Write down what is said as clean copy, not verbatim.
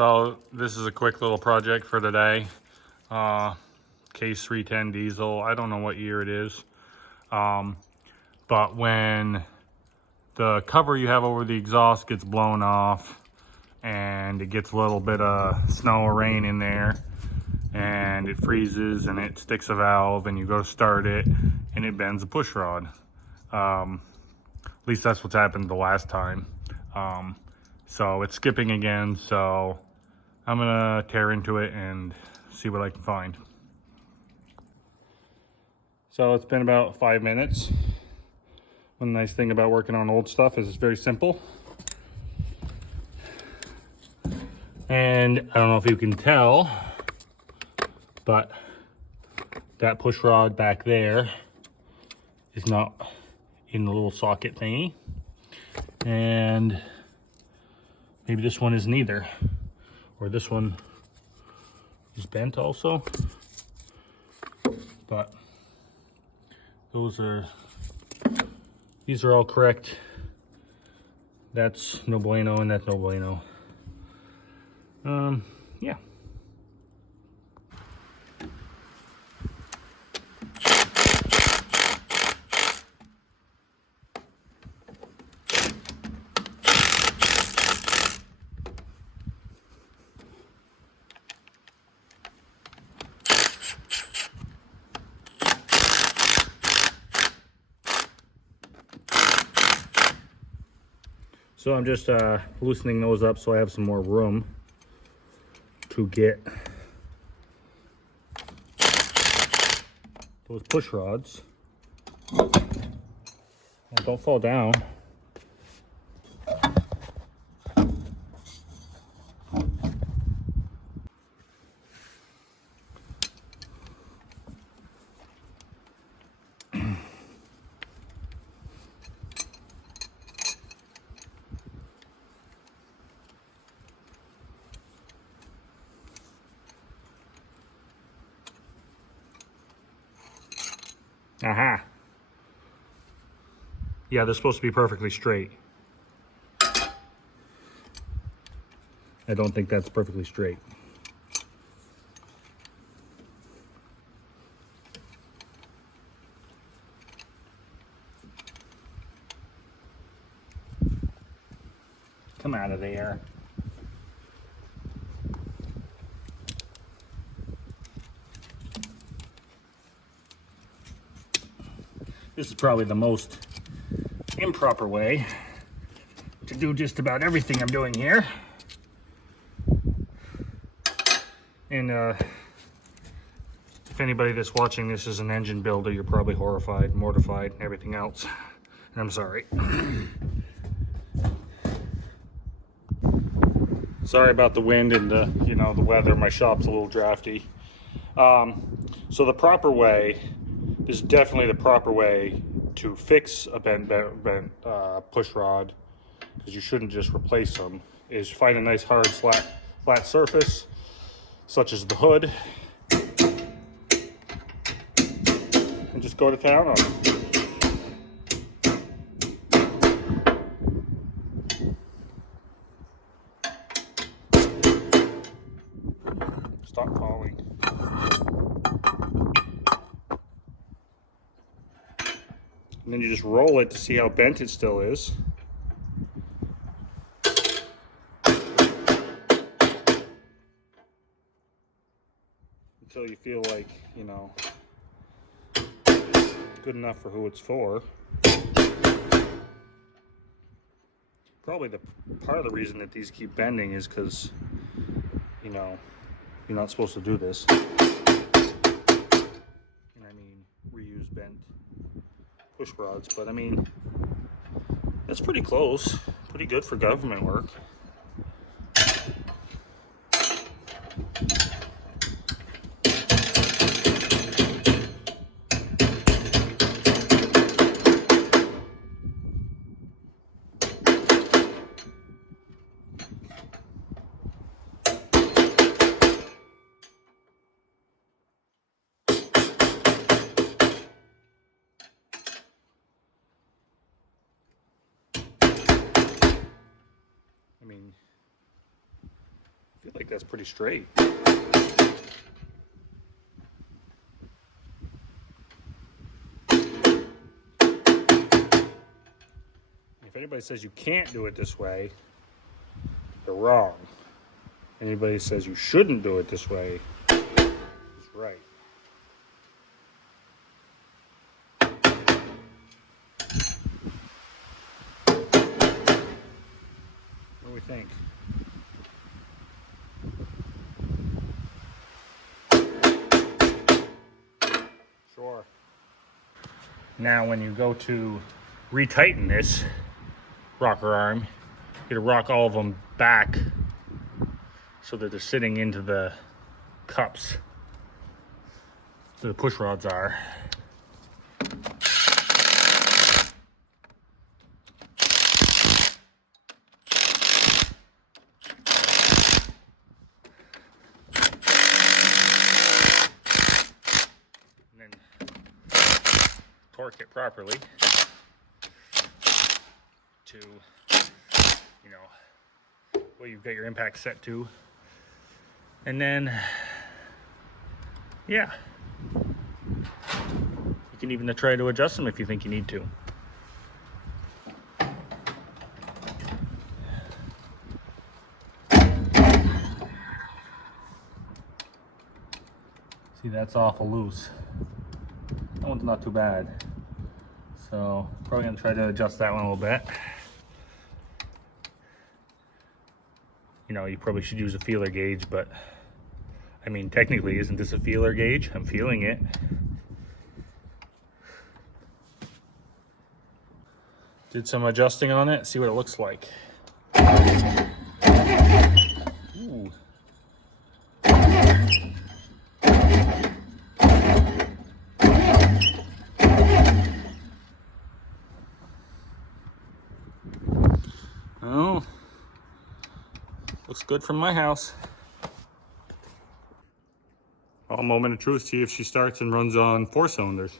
So this is a quick little project for today. Case 310 diesel. I don't know what year it is. But when the cover you have over the exhaust gets blown off and it gets a little bit of snow or rain in there and it freezes and it sticks a valve and you go to start it and it bends a push rod. At least that's what's happened the last time. So it's skipping again, so I'm gonna tear into it and see what I can find. So it's been about 5 minutes. One nice thing about working on old stuff is it's very simple. And I don't know if you can tell, but that push rod back there is not in the little socket thingy. And maybe this one isn't either. Or this one is bent also. But these are all correct. That's no bueno and that's no bueno. Yeah. So I'm just loosening those up so I have some more room to get those push rods. Now, don't fall down. Aha. Yeah, they're supposed to be perfectly straight. I don't think that's perfectly straight. Come out of there. This is probably the most improper way to do just about everything I'm doing here. And if anybody that's watching this is an engine builder, you're probably horrified, mortified, and everything else. And I'm sorry. Sorry about the wind and the weather. My shop's a little drafty. So the proper way, this is definitely the proper way to fix a bent push rod, because you shouldn't just replace them, is find a nice hard flat surface, such as the hood, and just go to town on it. Stop falling. And then you just roll it to see how bent it still is. Until you feel like, good enough for who it's for. Probably part of the reason that these keep bending is because, you're not supposed to do this. And I mean, reuse bent push rods, but I mean, that's pretty close, pretty good for government work. feel like that's pretty straight. If anybody says you can't do it this way, they're wrong. Anybody says you shouldn't do it this way is right. What do we think? Sure. Now when you go to retighten this rocker arm, you gotta rock all of them back so that they're sitting into the cups that the push rods are. And then torque it properly to, you know, where you've got your impact set to. And then, yeah, you can even try to adjust them if you think you need to. See, that's awful loose. That one's not too bad. So, probably gonna try to adjust that one a little bit. You know, you probably should use a feeler gauge, but I mean, technically, isn't this a feeler gauge? I'm feeling it. Did some adjusting on it, see what it looks like. Ooh. Oh. Looks good from my house. A moment of truth, see if she starts and runs on 4 cylinders.